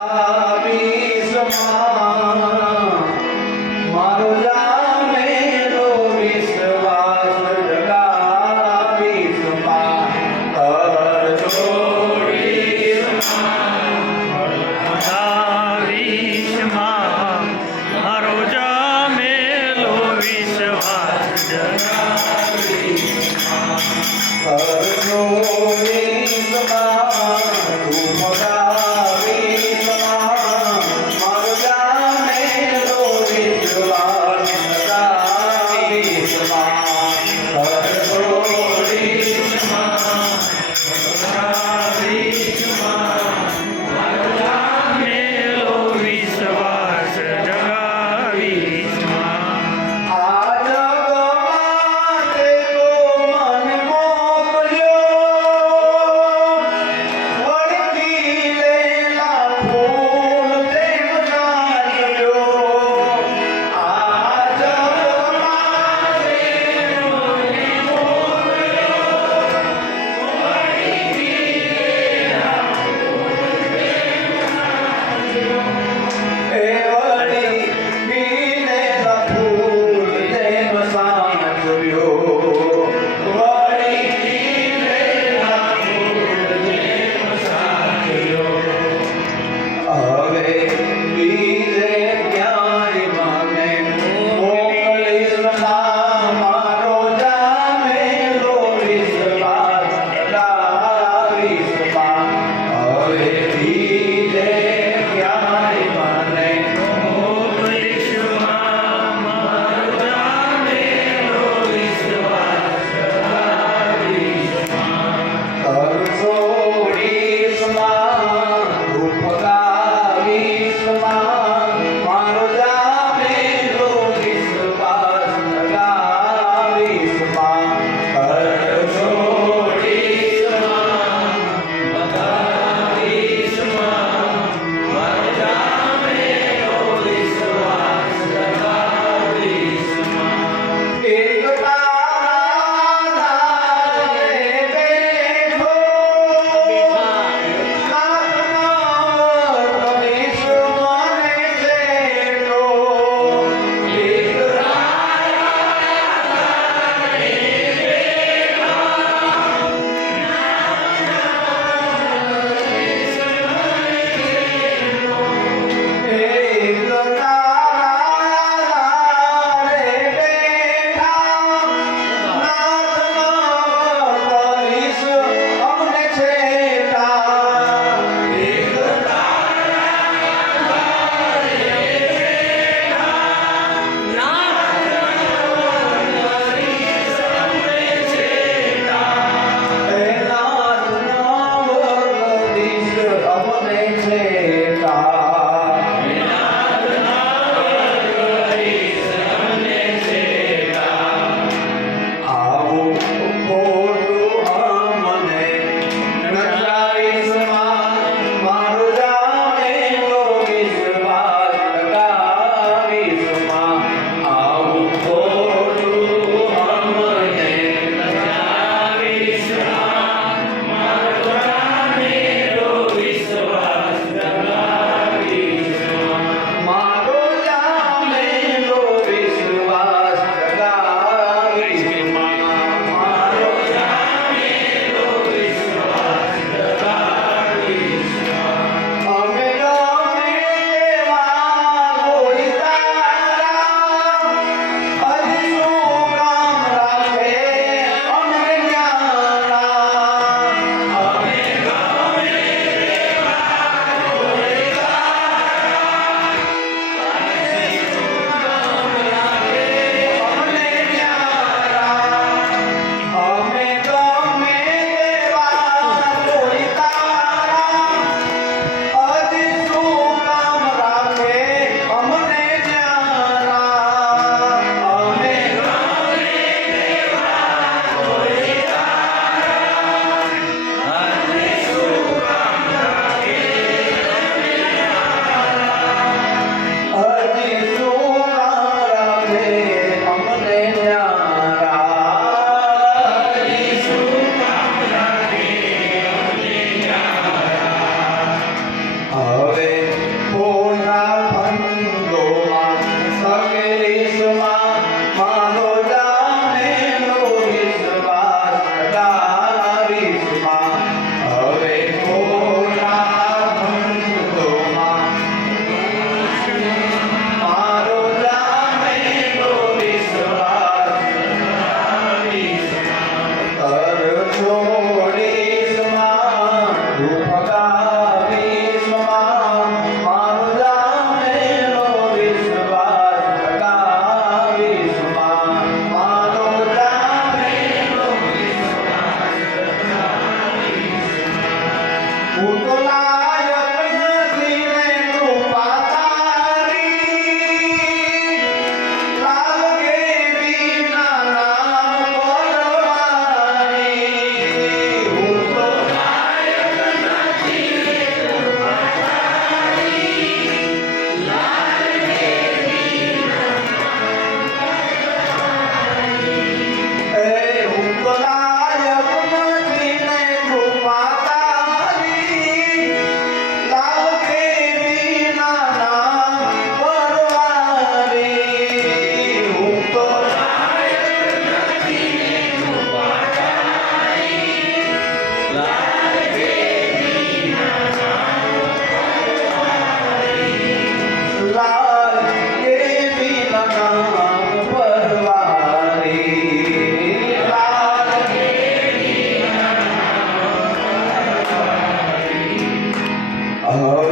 મારો જામેલો play, play. গোলা Oh.